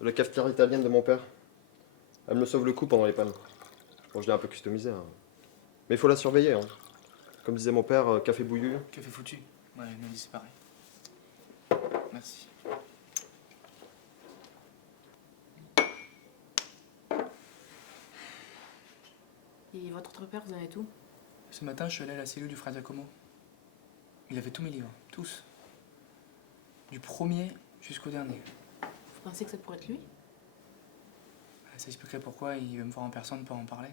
La cafetière italienne de mon père. Elle me sauve le coup pendant les pannes. Bon, je l'ai un peu customisée, hein. Mais il faut la surveiller, hein. Comme disait mon père, café bouillu. Café foutu. Ouais, nous dit c'est pareil. Merci. Et votre autre père, vous en êtes où? Ce matin, je suis allé à la cellule du frère Giacomo. Il avait tous mes livres, tous. Du premier jusqu'au dernier. Vous pensez que ça pourrait être lui? Ça expliquerait pourquoi il veut me voir en personne pour en parler.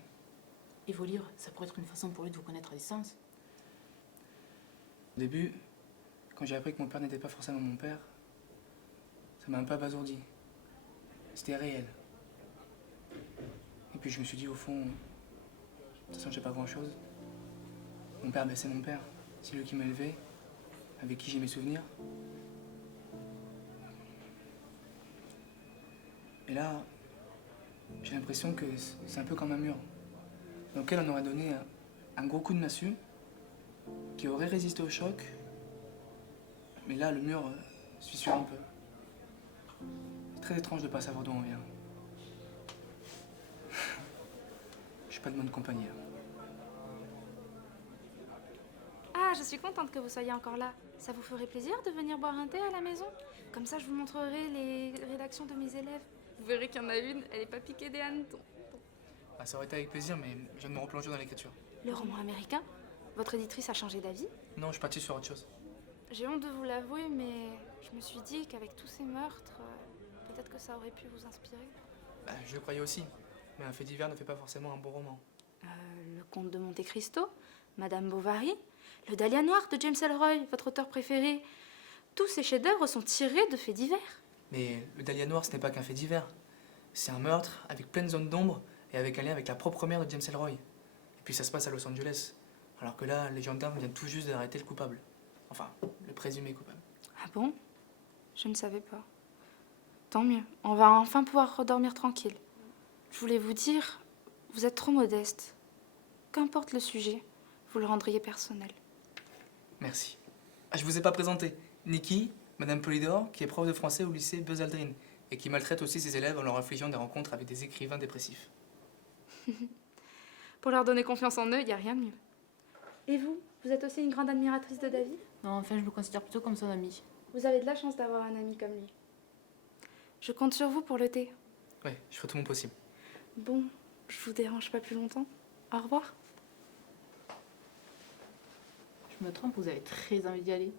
Et vos livres, ça pourrait être une façon pour lui de vous connaître à distance? Au début, quand j'ai appris que mon père n'était pas forcément mon père, ça m'a un peu abasourdi. C'était réel. Et puis je me suis dit, au fond, de toute façon, j'ai pas grand-chose. Mon père, ben, c'est mon père. C'est lui qui m'a élevé, avec qui j'ai mes souvenirs. Et là, j'ai l'impression que c'est un peu comme un mur, dans lequel on aurait donné un gros coup de massue, qui aurait résisté au choc, mais là, le mur se fissure un peu. C'est très étrange de ne pas savoir d'où on vient. Je suis pas de bonne compagnie. Ah, je suis contente que vous soyez encore là. Ça vous ferait plaisir de venir boire un thé à la maison? Comme ça, je vous montrerai les rédactions de mes élèves. Vous verrez qu'il y en a une, elle est pas piquée des hannetons. Ah, ça aurait été avec plaisir, mais je viens de me replonger dans l'écriture. Le roman américain? Votre éditrice a changé d'avis? Non, je suis parti sur autre chose. J'ai honte de vous l'avouer, mais je me suis dit qu'avec tous ces meurtres, peut-être que ça aurait pu vous inspirer. Bah, je le croyais aussi, mais un fait divers ne fait pas forcément un bon roman. Le Comte de Monte Cristo, Madame Bovary, Le Dahlia Noir de James Ellroy, votre auteur préféré. Tous ces chefs-d'œuvre sont tirés de faits divers. Mais le Dahlia Noir, ce n'est pas qu'un fait divers. C'est un meurtre avec plein de zones d'ombre et avec un lien avec la propre mère de James Ellroy. Et puis ça se passe à Los Angeles. Alors que là, les gendarmes viennent tout juste d'arrêter le coupable. Enfin, le présumé coupable. Ah bon? Je ne savais pas. Tant mieux, on va enfin pouvoir redormir tranquille. Je voulais vous dire, vous êtes trop modeste. Qu'importe le sujet, vous le rendriez personnel. Merci. Ah, je vous ai pas présenté. Nikki, Madame Polydor, qui est prof de français au lycée Buzz Aldrin et qui maltraite aussi ses élèves en leur infligeant des rencontres avec des écrivains dépressifs. Pour leur donner confiance en eux, il n'y a rien de mieux. Et vous, vous êtes aussi une grande admiratrice de David? Non, enfin, je le considère plutôt comme son ami. Vous avez de la chance d'avoir un ami comme lui. Je compte sur vous pour le thé. Ouais, je ferai tout mon possible. Bon, je vous dérange pas plus longtemps. Au revoir. Je me trompe, vous avez très envie d'y aller.